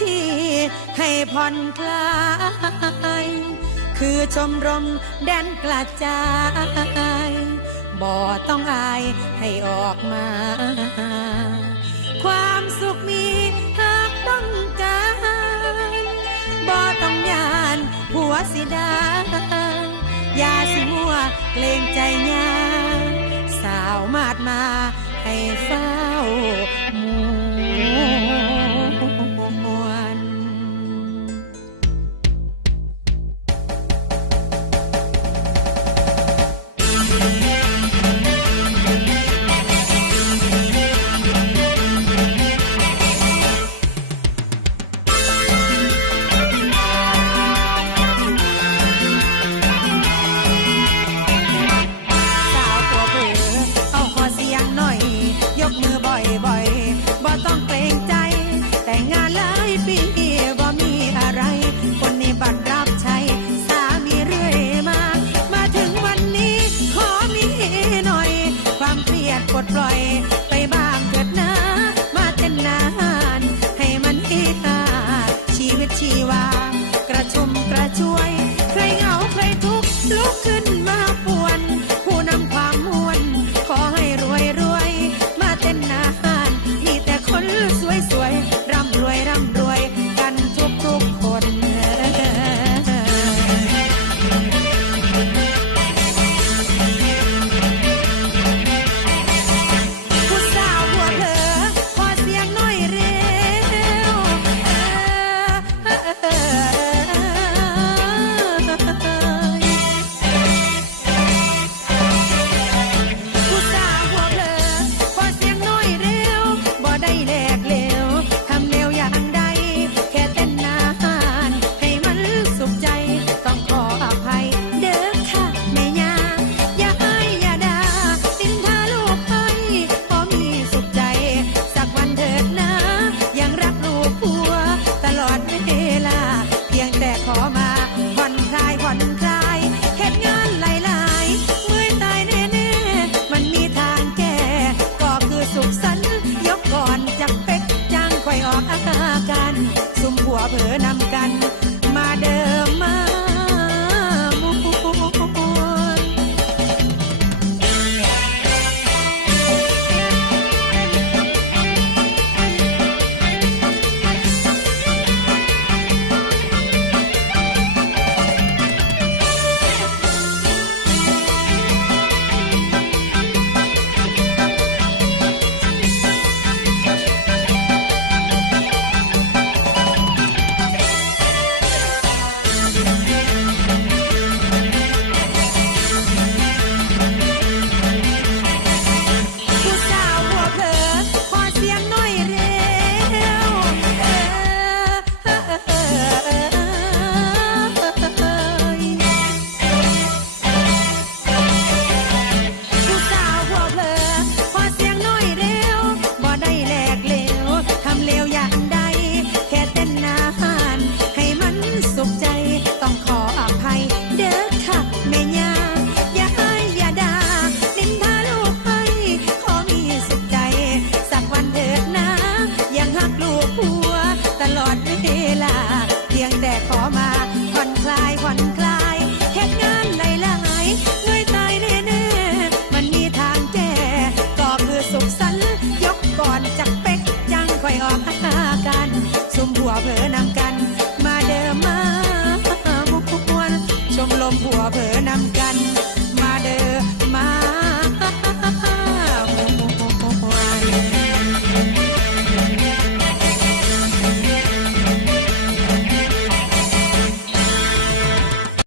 ที่ให้ผ่อนคลาย คือชมรมแดนกระจาย บ่ต้องอายให้ออกมา ความสุขมีหากต้องการบ่ต้องยานหัวสิดายาสิมัวเกรงใจยาสาวมาดมาให้เฝ้า Ooh.